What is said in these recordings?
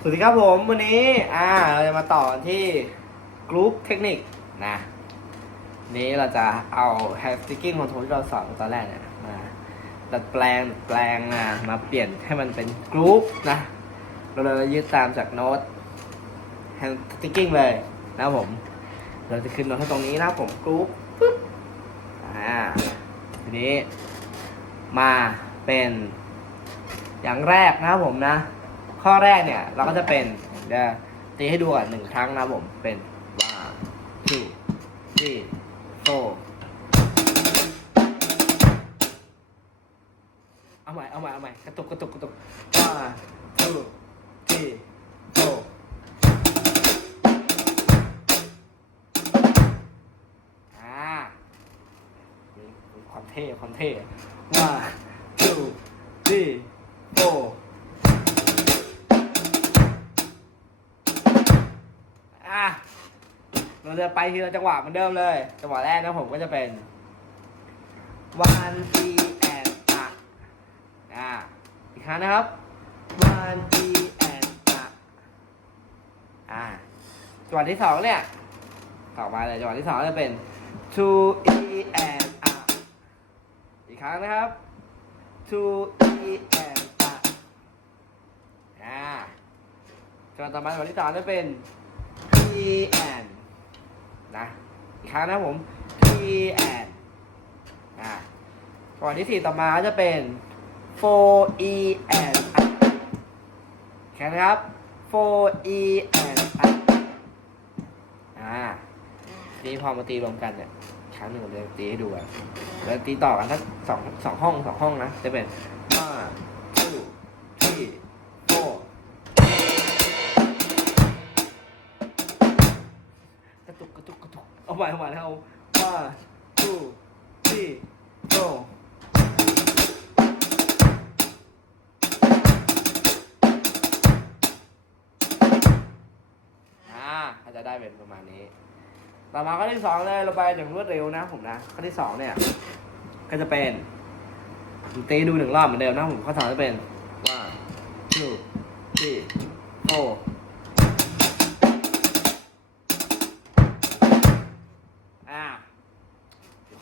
สวัสดีครับผมวันนี้อ่าเราจะมาต่อที่กรุ๊ปเทคนิคนะนี้เราจะเอา hand sticking control ที่เราสอนตอนแรกเนี่ยมาดัดแปลงดัดแปลงอะมาเปลี่ยนให้มันเป็นกรุ๊ปนะเราเลยยึดตามจากโน้ต hand sticking เลยนะครับผม เราจะขึ้นโน้ตให้ตรงนี้นะครับผมกรุ๊ปปึ๊บอ่าทีนี้มาเป็นอย่างแรกนะครับผมนะ ข้อแรกเนี่ยเราก็จะเป็นเดี๋ยวตีให้ดูก่อนหนึ่งครั้งนะผมเป็น one two three four เอาใหม่เอาใหม่เอาใหม่กระตุกกระตุกกระตุก one two three four อ่าความเท่ความเท่ one two three เราจะไปทีละจังหวะเหมือนเดิมเลย จังหวะแรกนะผมก็จะเป็น one t and อะอะอีกครั้งนะครับ one t and อะอะจังหวะที่สองเนี่ยต่อมาเลยจังหวะที่สองจะเป็น two e and อะอีกครั้งนะครับ two e and อะอะจังหวะต่อมาจังหวะที่สามจะเป็น P and นะอีกครั้งนะผม P and อ่าก่อนที่สี่ต่อมาจะเป็น4 E and อะแค่นะครับ4 E and อะอ่าทีนี้พอมาตีรวมกันเนี่ยครั้งหนึ่งผมจะตีให้ดูอะแล้วตีต่อกันทั้งสองสองห้องสองห้องนะ จะเป็น one กระตุกเอาใหม่เอาใหม่แล้วเอา one two three four อ่าก็จะได้เป็นประมาณนี้ ต่อมาข้อที่สองเลยเราไปอย่างรวดเร็วนะผมนะข้อที่สองเนี่ย ก็จะเป็นตีดูหนึ่งรอบเหมือนเดิมนะผมข้อสองจะเป็น one two three four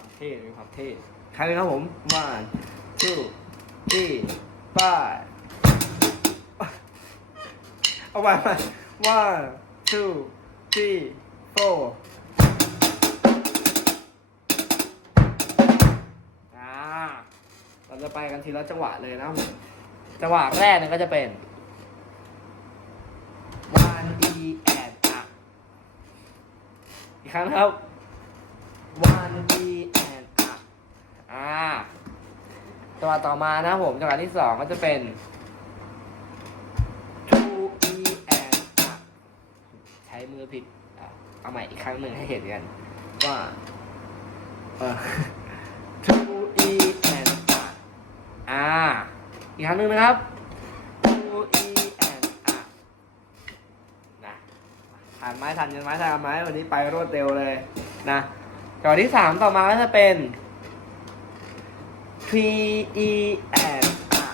ความเท่ มีความเท่ครั้งหนึงครับผม one two three five เอาไปไป one two three four อ่าเราจะไปกันทีละจังหวะเลยนะครับผมจังหวะแรกเนี่ยก็จะเป็น one e and อะอีกครั้งนะครับ one e and up อ่าจังหวะต่อมานะครับผมจังหวะที่สองก็จะเป็น two e and up ใช้มือผิดอะเอาใหม่อีกครั้งหนึ่งให้เห็นกันว่าเออ two e and up อ่า อีกครั้งหนึ่งนะครับ two e and up นะผ่านไม้ทันยันไม้ทันไม้วันนี้ไปรวดเร็วเลยนะจอที่สามต่อมาก็จะเป็น P E and R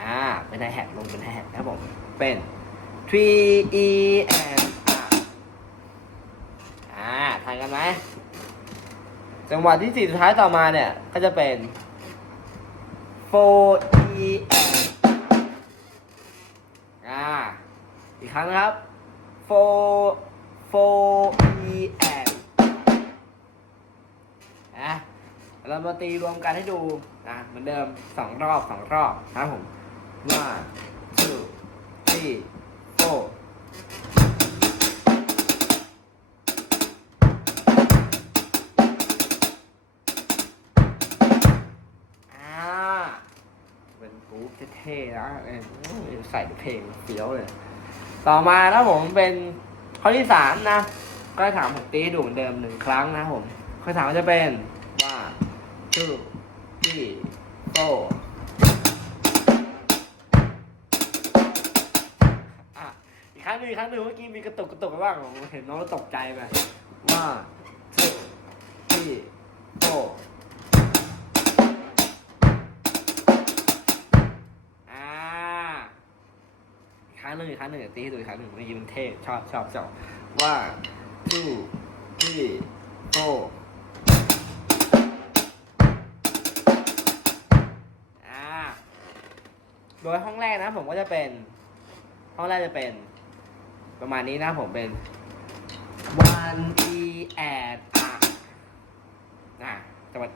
อ่า เป็นไฮแฮทลงเป็นไฮแฮทนะครับผม เป็น P E and R อ่าทานกันไหม จังหวะที่สี่สุดท้ายต่อมาเนี่ย ก็จะเป็น 4 E and R อ่า อีกครั้งนะครับ 4 4 เรามาตีรวมกันให้ดูนะเหมือนเดิมสองรอบสองรอบนะครับผม one two three four อ่เป็นกรุ๊ปเท่ๆนะเออใส่เพลงเฟี้ยวเลย ต่อมานะผมเป็นข้อที่สามนะ ก็ถามผมตีให้ดูเหมือนเดิมหนึ่งครั้งนะผมข้อสามก็จะเป็น two three four อีกครั้งหนึ่งอีกครั้งหนึ่งเมื่อกี้มีกระตุกกระตุกไปบ้างผมเห็นน้องตกใจไป one two three four อ่ารั้งหนึ่งอีกครั้งหนึ่งตีให้ดูอีกครั้งหนึ่งเมื่อกี้มันเท่ชอบชอบชอบว่า two three four โดยห้องแรกนะผมก็จะเป็น ห้องแรกจะเป็น ประมาณนี้นะผมเป็น one e and อะอะจังหวัด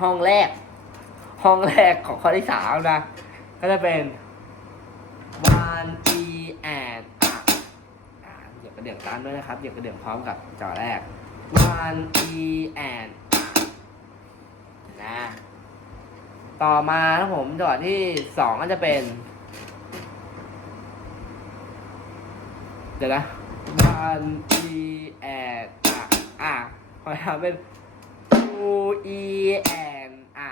ห้องแรก ห้องแรกของข้อที่สามนะ ก็จะเป็น one e and อะอะเดี๋ยวกระเดื่องตามด้วยนะครับเดี๋ยวกระเดื่องพร้อมกับจอแรก one e and อะนะ ต่อมานะผมจังหวะที่สองก็จะเป็น เดี๋ยวนะ one e and อะอะพอทำเป็น two e and อะ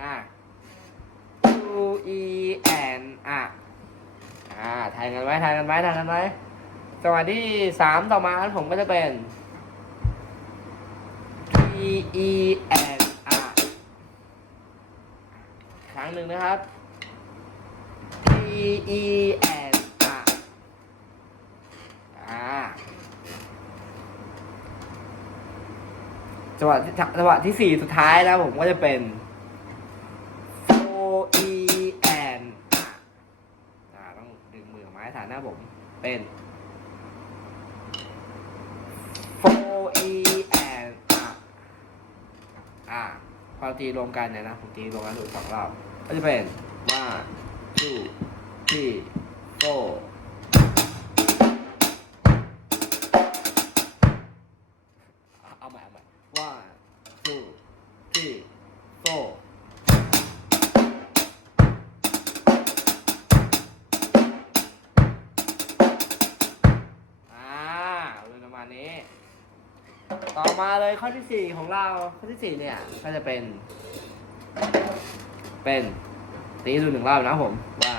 อะ two e and อะอ่าทายกันไว้ทายกันไว้ทายกันไว้จังหวะที่สามต่อมาผมก็จะเป็น three e and อะค รั้งหนึ่งนะครับ three e and อะอ่าจังหวะที่จังหวะที่สี่สุดท้ายนะผมก็จะเป็น O e and อะอ่าต้องดึงมือออกมาให้ฐานหน้าผม เป็น O e and อะอ่าพอตีรวมกันเนี่ยนะ ผมตีรวมกันดูสองรอบ ก็จะเป็น one two three four เอาใหม่เอาใหม่ one two three four อ่าเป็นประมาณนี้ ต่อมาเลยข้อที่สี่ของเรา ข้อที่สี่เนี่ย ก็จะเป็น เป็นตีดูหนึ่งรอบนะผมว่า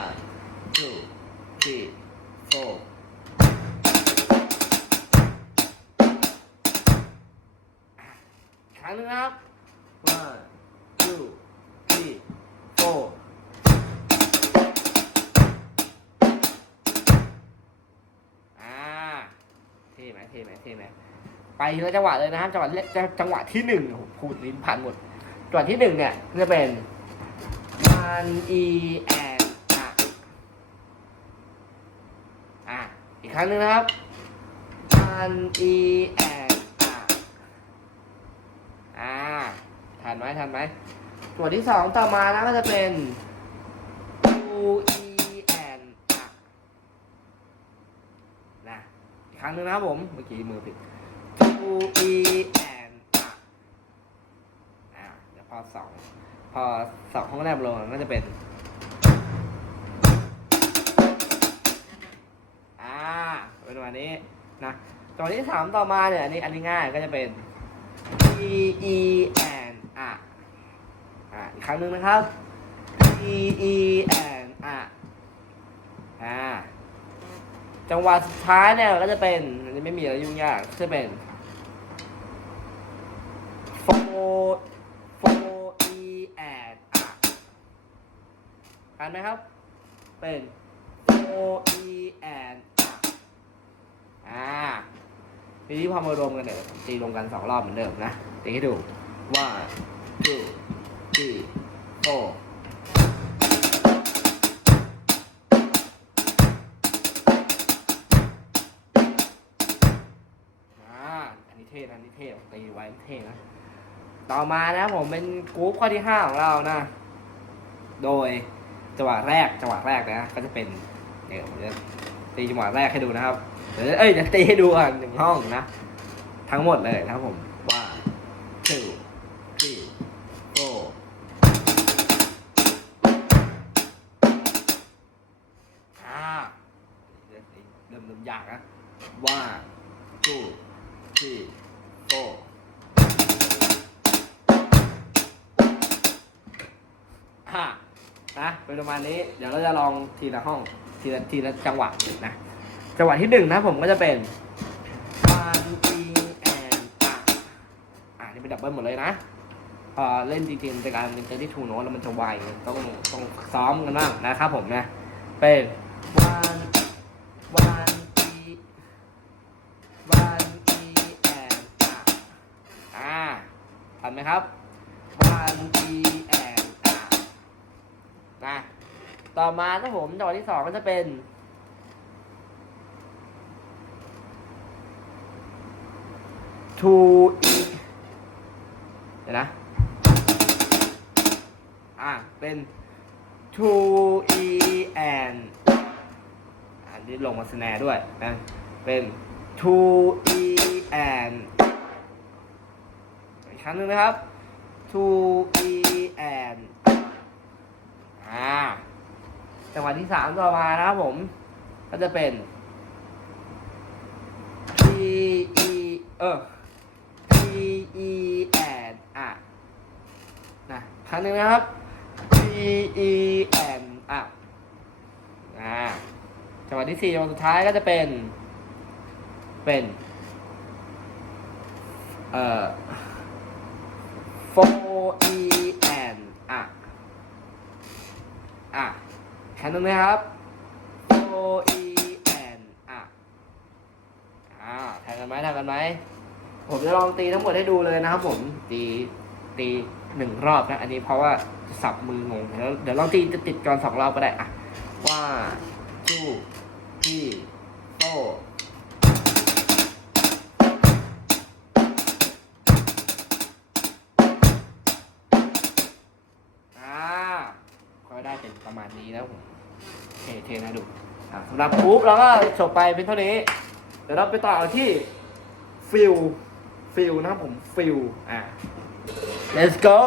two three four ครั้งหนึงครับ one two three four อ่าเท่ไหมเท่ไหมเท่ไหมไปทีละจังหวะเลยนะครับจังหวะจังหวะที่หนึ่งหพูดลิ้นพันหมดจังหวะที่หนึ่งเนี่ยจะเป็น one e and อะอะอีกครั้งหนึ่งนะครับ one e and อะอ่าทันไหมทันไหมตัวที่สองต่อมานะก็จะเป็น two e and อะนะอีกครั้งหนึ่งนะครับผม เมื่อกี้มือผิด two e and อะอ่าเดี๋ยวพอสอง พอสองห้องแรกลงก็จะเป็น อ่า เป็นวันนี้นะตัวที่สามต่อมาเนี่ยอันนี้อันนี้ง่ายก็จะเป็น e e and อะอ่าอีกครั้งหนึ่งนะครับ e e and อะอ่า จังหวะสุดท้ายเนี่ยก็จะเป็นอันนี้ไม่มีอะไรยุ่งยากจะเป็น four four ทันไหมครับ เป็น O e and อะอ่าทีนี้พอมารวมกันเนี่ยตีรวมกันสองรอบเหมือนเดิมนะตีให้ดู one two three four อ่าอันนี้เท่นะนี่เท่ตีไว้เท่นะ ต่อมานะผมเป็นกรุ๊ปข้อที่ห้าของเรานะ โดย จังหวะแรกจังหวะแรกนะก็จะเป็นเดี๋ยผมจะตีจังหวะแรกให้ดูนะครับเดี๋ยวเอ้ยจะตีให้ดูอะหนึ่งห้องนะทั้งหมดเลยนะครับผมว่า two three four อ่าเริ่มเริ่มยากนะ one two three four นะเป็นประมาณนี้ เดี๋ยวเราจะลองทีละห้องทีละทีละจังหวะนะ จังหวะที่หนึ่งนะผมก็จะเป็น one e and อะอะนี่เป็นดับเบิลหมดเลยนะพอเล่นจริงๆเป็นการเป็นเจอที่ทูโน้ตแล้วมันจะไวต้องต้องซ้อมกันบ้างนะครับผมนะ เป็น one one e one e and อะอ่าทันไหมครับ one e and ต่อมาถ้าผมจังหวะที่สองก็จะเป็น two e เดี๋ยวนะ อะ เป็น two e and อันนี้ลงมาสแนร์ด้วยนะเป็น two e and อีกครั้งหนึ่งนะครับ two e and อ่า จังหวะที่สามต่อมานะครับผม ก็จะเป็น P E เออ P E and อะนะครั้งหนึ่งนะครับ P E and อะอ่าจังหวะที่สี่จังหวะสุดท้ายก็จะเป็น เป็น เอ่อ four E and อะ อะ แค่นั้นนะครับ O E N อะอ่าแทนกันไหมแทนกันไหมผมจะลองตีทั้งหมดให้ดูเลยนะครับ ผมตีตีหนึ่งรอบนะ อันนี้เพราะว่าสับมืองงเดี๋ยวเดี๋ยวลองตีจะติดก่อนสองรอบก็ได้อะว่า two three four นะดูอ่าสำหรับปุ๊บเราก็จบไปเป็นเท่านี้ เดี๋ยวเราไปต่อที่ฟิลฟิลนะครับผมฟิลอ่า let's go